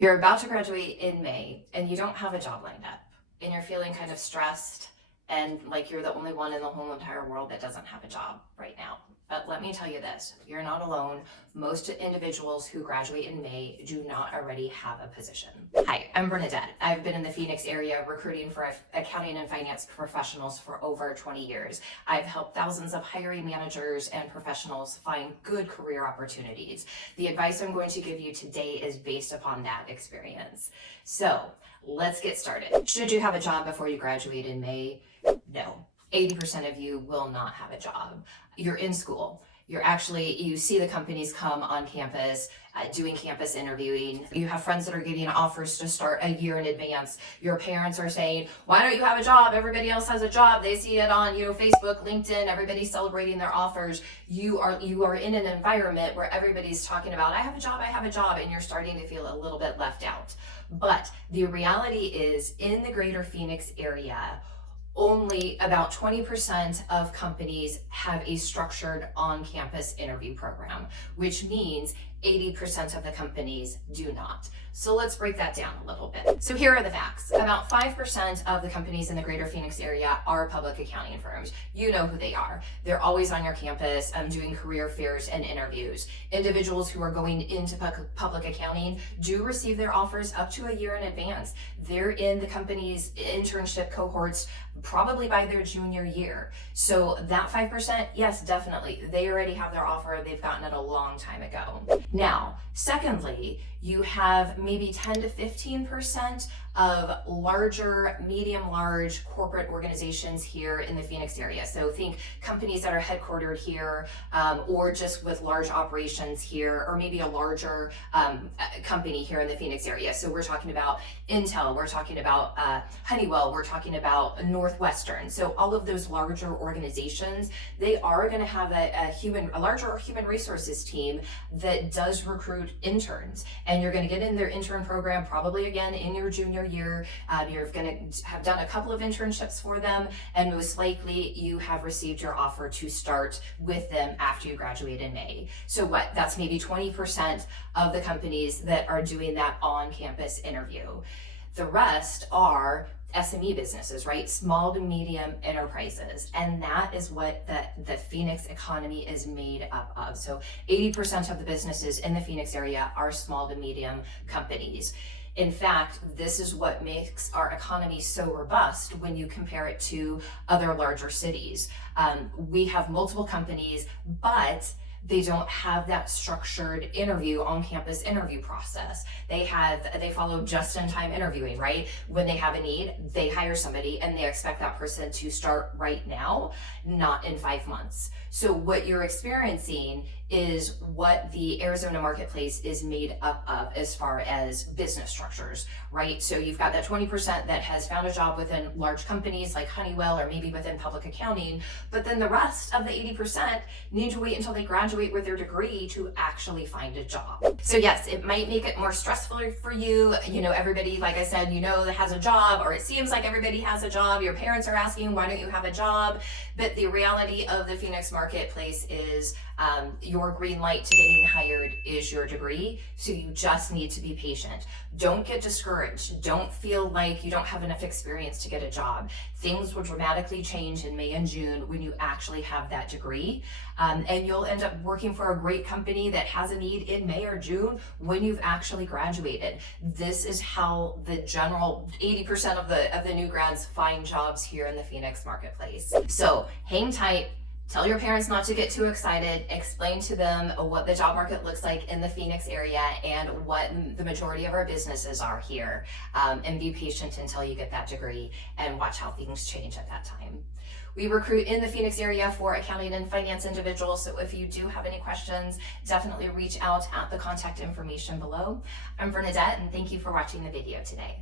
You're about to graduate in May and you don't have a job lined up and you're feeling kind of stressed and like you're the only one in the whole entire world that doesn't have a job right now. But let me tell you this, you're not alone. Most individuals who graduate in May do not already have a position. Hi, I'm Bernadette. I've been in the Phoenix area recruiting for accounting and finance professionals for over 20 years. I've helped thousands of hiring managers and professionals find good career opportunities. The advice I'm going to give you today is based upon that experience. So let's get started. Should you have a job before you graduate in May? No. 80% of you will not have a job. You're in school. You see the companies come on campus, doing campus interviewing. You have friends that are getting offers to start a year in advance. Your parents are saying, why don't you have a job? Everybody else has a job. They see it on, Facebook, LinkedIn, everybody's celebrating their offers. You are in an environment where everybody's talking about, I have a job, and you're starting to feel a little bit left out. But the reality is, in the greater Phoenix area, only about 20% of companies have a structured on-campus interview program, which means 80% of the companies do not. So let's break that down a little bit. So here are the facts. About 5% of the companies in the greater Phoenix area are public accounting firms. You know who they are. They're always on your campus doing career fairs and interviews. Individuals who are going into public accounting do receive their offers up to a year in advance. They're in the company's internship cohorts probably by their junior year. So that 5%, yes, definitely. They already have their offer. They've gotten it a long time ago. Now, secondly, you have maybe 10 to 15% of large corporate organizations here in the Phoenix area. So think companies that are headquartered here, or just with large operations here, or maybe a larger company here in the Phoenix area. So we're talking about Intel, we're talking about Honeywell, we're talking about Northwestern. So all of those larger organizations, they are going to have a larger human resources team that does recruit interns. And you're going to get in their intern program probably again in your junior year. You're going to have done a couple of internships for them, and most likely you have received your offer to start with them after you graduate in May. So that's maybe 20% of the companies that are doing that on-campus interview. The rest are SME businesses, right? Small to medium enterprises. And that is what the Phoenix economy is made up of. So 80% of the businesses in the Phoenix area are small to medium companies. In fact, this is what makes our economy so robust when you compare it to other larger cities. We have multiple companies, but they don't have that structured on-campus interview process. They follow just-in-time interviewing, right? When they have a need, they hire somebody and they expect that person to start right now, not in 5 months. So what you're experiencing is what the Arizona marketplace is made up of as far as business structures, right? So you've got that 20% that has found a job within large companies like Honeywell or maybe within public accounting, but then the rest of the 80% need to wait until they graduate with their degree to actually find a job. So yes, it might make it more stressful for you. Everybody, like I said, that has a job, or it seems like everybody has a job. Your parents are asking, why don't you have a job? But the reality of the Phoenix marketplace is your green light to getting hired is your degree. So you just need to be patient. Don't get discouraged. Don't feel like you don't have enough experience to get a job. Things will dramatically change in May and June when you actually have that degree. And you'll end up working for a great company that has a need in May or June when you've actually graduated. This is how the general 80% of the new grads find jobs here in the Phoenix marketplace. So hang tight. Tell your parents not to get too excited. Explain to them what the job market looks like in the Phoenix area and what the majority of our businesses are here. And be patient until you get that degree and watch how things change at that time. We recruit in the Phoenix area for accounting and finance individuals. So if you do have any questions, definitely reach out at the contact information below. I'm Bernadette, and thank you for watching the video today.